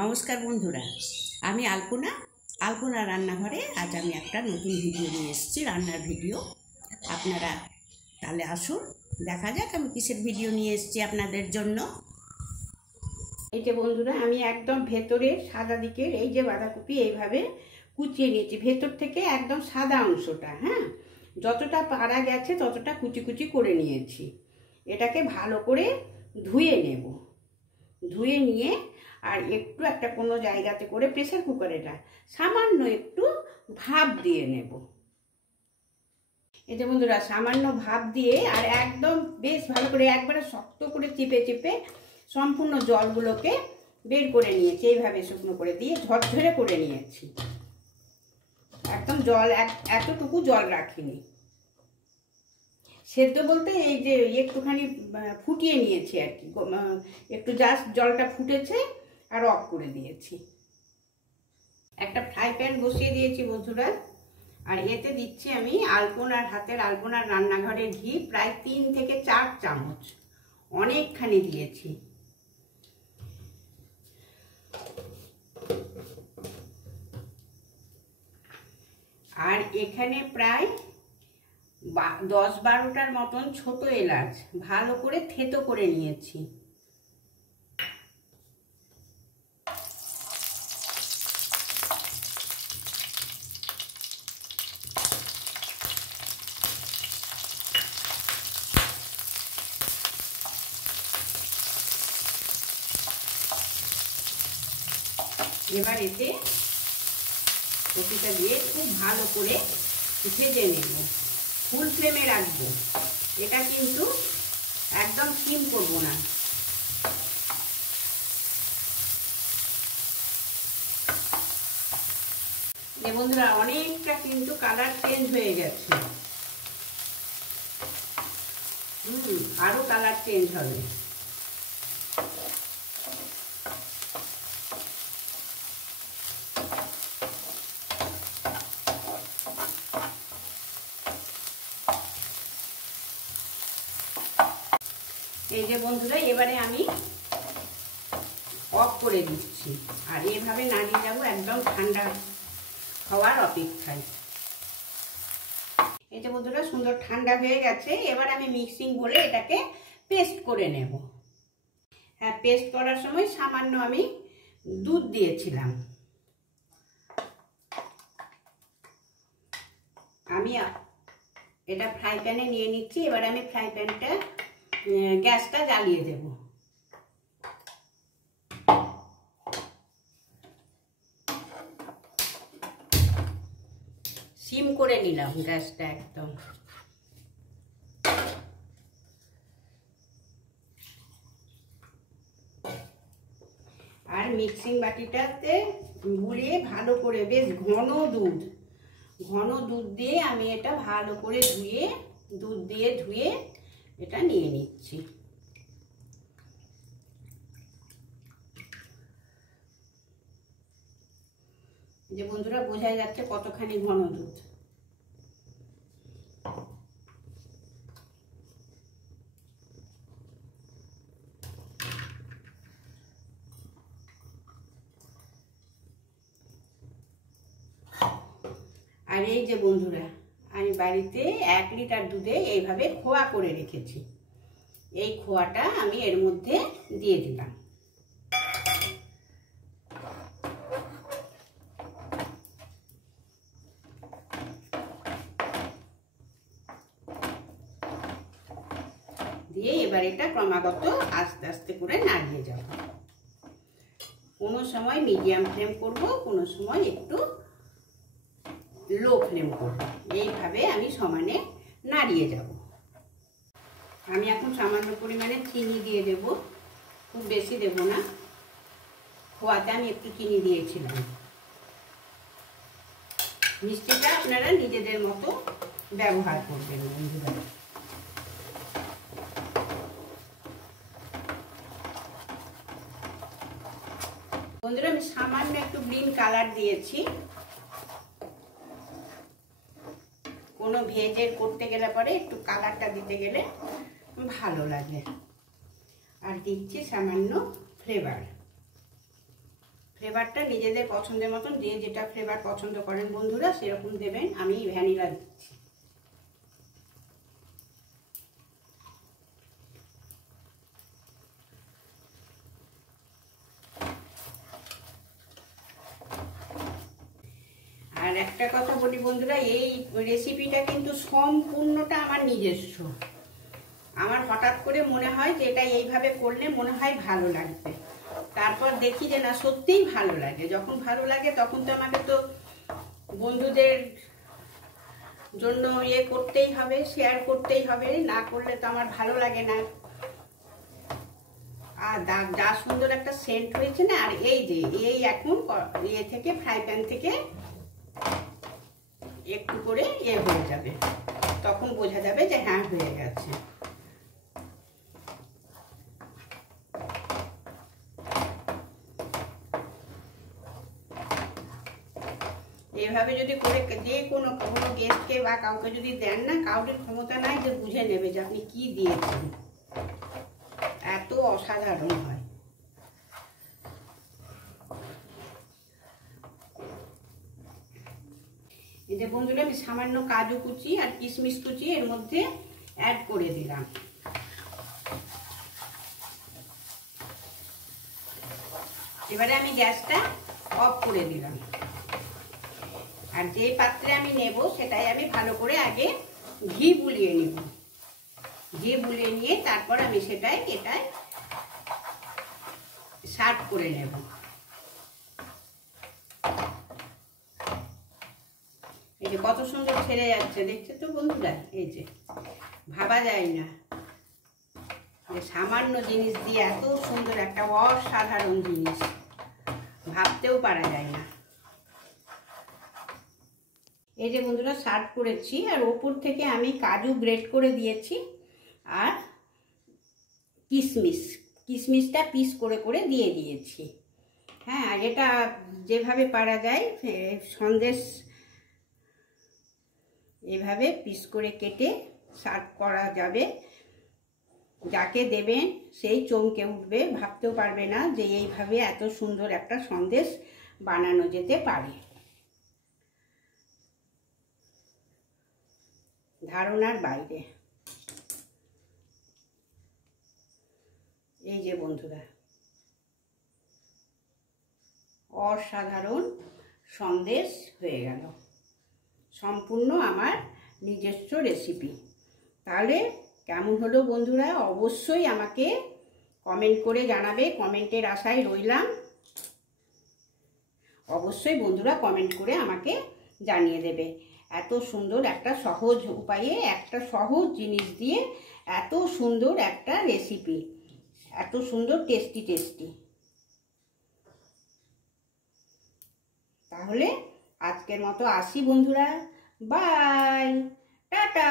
নমস্কার বন্ধুরা, আমি আলপনা রান্নাঘরে আজ আমি একটা নতুন ভিডিও নিয়ে এসেছি, রান্নার ভিডিও। আপনারা তাহলে আসুন, দেখা যাক আমি কিসের ভিডিও নিয়ে এসেছি আপনাদের জন্য। এই যে বন্ধুরা, আমি একদম ভেতরের সাদা দিকের এই যে বাঁধাকপি এইভাবে কুচিয়ে নিয়েছি, ভেতর থেকে একদম সাদা অংশটা, যতটা পারা গেছে ততটা কুচি কুচি করে নিয়েছি। এটাকে ভালো করে ধুয়ে নেব, ধুয়ে নিয়ে আর একটু একটা কোনো জায়গাতে করে প্রেসার কুকারেটা সামান্য একটু ভাপ দিয়ে নেব। এই যে বন্ধুরা, সামান্য ভাপ দিয়ে আর একদম বেশ ভালো করে একবারে শক্ত করে চিপে চিপে সম্পূর্ণ জলগুলোকে বের করে নিয়েছি। এইভাবে শুকনো করে দিয়ে ঝরঝরে করে নিয়েছি, একদম জল এতটুকু জল রাখিনি। সেদ্ধ বলতে এই যে একটুখানি ফুটিয়ে নিয়েছি আর কি, একটু জাস্ট জলটা ফুটেছে আর অফ করে দিয়েছি। একটা ফ্রাই প্যান বসিয়ে দিয়েছি বন্ধুরা, আর এতে দিচ্ছি আমি হাতের আলপনার রান্নাঘরের ঘি প্রায় 3 থেকে 4 চামচ, অনেকখানি দিয়েছি। আর এখানে প্রায় 10-12টার মতন ছোট এলাচ ভালো করে থেতো করে নিয়েছি। এবার এতে কপিটা দিয়ে খুব ভালো করে ভেজে নেব, ফুল ফ্লেমে রাখবো। এটা কিন্তু একদম সিম করব না। যে বন্ধুরা, অনেকটা কিন্তু কালার চেঞ্জ হয়ে গেছে, আরো কালার চেঞ্জ হবে। এই যে বন্ধুরা, এবারে আমি অফ করে দিচ্ছি আর এভাবে নাড়িয়ে যাবো একদম ঠান্ডা হওয়ার অপেক্ষায়। এই যে বন্ধুরা, সুন্দর ঠান্ডা হয়ে গেছে। এবার আমি মিক্সিং বলে এটাকে পেস্ট করে নেব। পেস্ট করার সময় সামান্য আমি দুধ দিয়েছিলাম। আমি এটা ফ্রাই প্যানে নিয়ে নিচ্ছি। এবার আমি ফ্রাই প্যানটা গ্যাসটা জ্বালিয়ে দেব। সিম করে নিলাম গ্যাসটা একদম। আর মিক্সিং বাটিটাতে গুলিয়ে ভালো করে বেশ ঘন দুধ দিয়ে আমি এটা ভালো করে ধুয়ে এটা নিয়ে নিচ্ছি। যে বন্ধুরা, বোঝা যাচ্ছে কতখানি ঘন দুধ। আর এই যে বন্ধুরা, আমি বাড়িতে 1 লিটার দুধে এইভাবে খোয়া করে রেখেছি। এই খোয়াটা আমি এর মধ্যে দিয়ে দিলাম। দিয়ে এবার এটা ক্রমাগত আস্তে আস্তে করে নাড়িয়ে যাব। কোনো সময় মিডিয়াম ফ্লেম করব, কোনো সময় একটু লো ফ্লেম করব। এইভাবে আমি সমানে নাড়িয়ে যাব। আমি এখন সামান্য পরিমাণে চিনি দিয়ে দেব, খুব বেশি দেব না। খোয়াতে আমি একটু চিনি দিয়েছিলাম। মিষ্টিটা আপনারা নিজেদের মতো ব্যবহার করবেন বন্ধুরা। বন্ধুরা, আমি সামান্য একটু গ্রিন কালার দিয়েছি। কোনো ভেজের করতে গেলে পরে একটু কালারটা দিতে গেলে ভালো লাগে। আর দিচ্ছি সামান্য ফ্লেভার। ফ্লেভারটা নিজেদের পছন্দের মতন, যে যেটা ফ্লেভার পছন্দ করেন বন্ধুরা সেরকম দেবেন। আমি ভ্যানিলা দিচ্ছি। আর একটা কথা বলি বন্ধুরা, এই রেসিপিটা কিন্তু সম্পূর্ণটা আমার নিজস্ব। আমার হঠাৎ করে মনে হয় যে এটা এইভাবে করলে মনে হয় ভালো লাগবে, তারপর দেখি যে না সত্যিই ভালো লাগে। যখন ভালো লাগে তখন তো আমাকে তো বন্ধুদের জন্য ইয়ে করতেই হবে, শেয়ার করতেই হবে, না করলে তো আমার ভালো লাগে না। আর যা সুন্দর একটা সেন্ট হয়েছে না। আর এই যে এই এখন ইয়ে থেকে ফ্রাই প্যান থেকে একটু করে ইয়ে হয়ে যাবে, তখন বোঝা যাবে যে হ্যাঁ হয়ে গেছে। এভাবে যদি করে যে কোনো গেস্টকে বা কাউকে যদি দেন না, কাউরির ক্ষমতা নাই যে বুঝে নেবে যে আপনি কি দিয়েছেন, এত অসাধারণ হয়। এই যে বন্ধুরা, আমি সামান্য কাজু কুচি আর কিশমিশ কুচি এর মধ্যে অ্যাড করে দিলাম। এবারে আমি গ্যাসটা অফ করে দিলাম। আর যে পাত্রে আমি নেব সেটাই আমি ভালো করে আগে ঘি বুলিয়ে নেব। ঘি বুলিয়ে নিয়ে তারপর আমি এটাই সার্ভ করে নেব। এই যে কত সুন্দর ছেড়ে যাচ্ছে, দেখছে তো বন্ধুরা? এই যে ভাবা যায় না যে সামান্য জিনিস দিয়ে এত সুন্দর একটা অসাধারণ জিনিস, ভাবতেও পারা যায় না। এই যে বন্ধুরা সার্ভ করেছি, আর ওপর থেকে আমি কাজু গ্রেট করে দিয়েছি আর কিশমিশটা পিস করে করে দিয়ে দিয়েছি। হ্যাঁ, এটা যেভাবে পারা যায় সন্দেশ এভাবে পিস করে কেটে সার্ভ করা যাবে। যাকে দেবেন সেই চমকে উঠবে, ভাবতেও পারবে না যে এইভাবে এত সুন্দর একটা সন্দেশ বানানো যেতে পারে। ধারণার বাইরে। এই যে বন্ধুরা, অসাধারণ সন্দেশ হয়ে গেল, সম্পূর্ণ আমার নিজস্ব রেসিপি। তাহলে কেমন হলো বন্ধুরা, অবশ্যই আমাকে কমেন্ট করে জানাবে, কমেন্টের আশায় রইলাম। অবশ্যই বন্ধুরা কমেন্ট করে আমাকে জানিয়ে দেবে। এত সুন্দর একটা সহজ উপায়ে, একটা সহজ জিনিস দিয়ে এত সুন্দর একটা রেসিপি, এত সুন্দর টেস্টি। তাহলে আজকের মতো আসি বন্ধুরা, বাই, টাটা।